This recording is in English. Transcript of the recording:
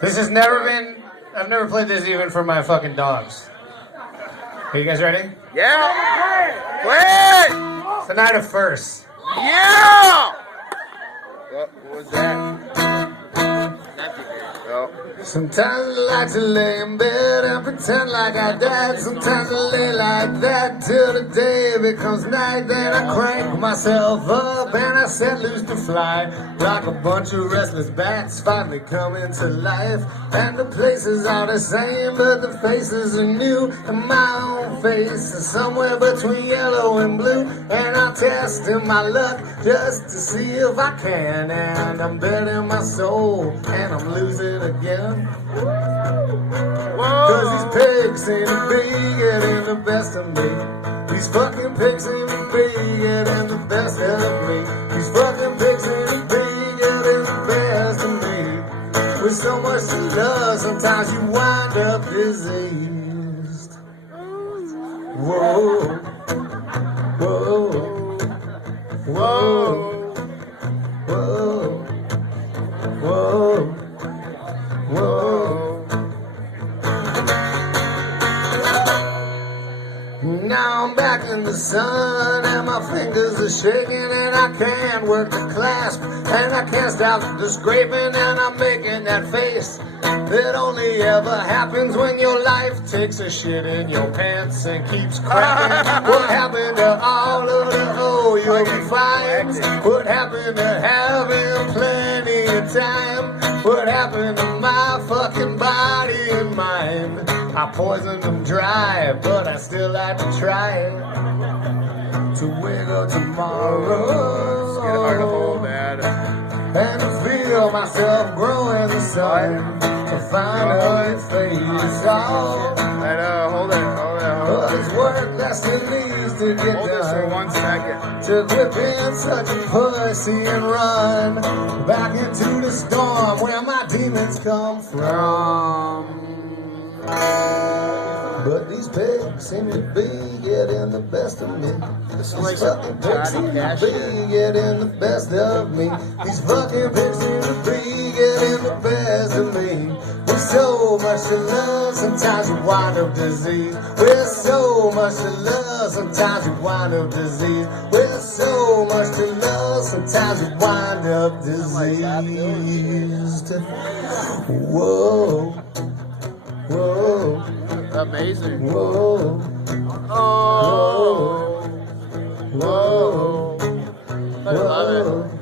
This has never been, I've never played this even for my fucking dogs. Are you guys ready? Yeah! Wait! It's the night of firsts. Yeah! What was that? Oh. Sometimes I like to lay in bed and pretend like I died. Sometimes I lay like that till the day becomes night. Then I crank myself up and I set loose to fly. Like a bunch of restless bats finally coming to life. And the places are the same, but the faces are new. And my own face is somewhere between yellow and blue. And I'm testing my luck just to see if I can. And I'm betting my soul and I'm losing again. Cause these pigs seem to be getting the best of me. These fucking pigs seem to be getting the best of me. These fucking pigs seem to be getting the best of me. With so much to love, sometimes you wind up diseased. Whoa, whoa, whoa, whoa, whoa. Whoa. Now I'm back in the sun and my fingers are shaking and I can't work the clasp and I can't stop the scraping and I'm making that face that only ever happens when your life takes a shit in your pants and keeps cracking. What happened to all of the oh you'll be fine? What happened to having plenty of time? What happened to my fucking body and mind? I poisoned them dry, but I still like to try to wake up tomorrow. It's getting hard to hold, man. And to feel myself grow in the sun. To find out its face all. I know, hold it. But it's work that still needs to get Hold done. this for 1 second. To quit being such a pussy and run back into the storm where my demons come from. But these pigs seem to be getting the best of me. This is These like fucking pigs seem to be getting the best of me. These fucking pigs seem to be getting the best of me. With so much to love, sometimes you wind up diseased. With so much to love, sometimes you wind up diseased. With so much to love, sometimes you wind up diseased. Whoa, whoa. Amazing. Whoa, Oh. whoa, I love it.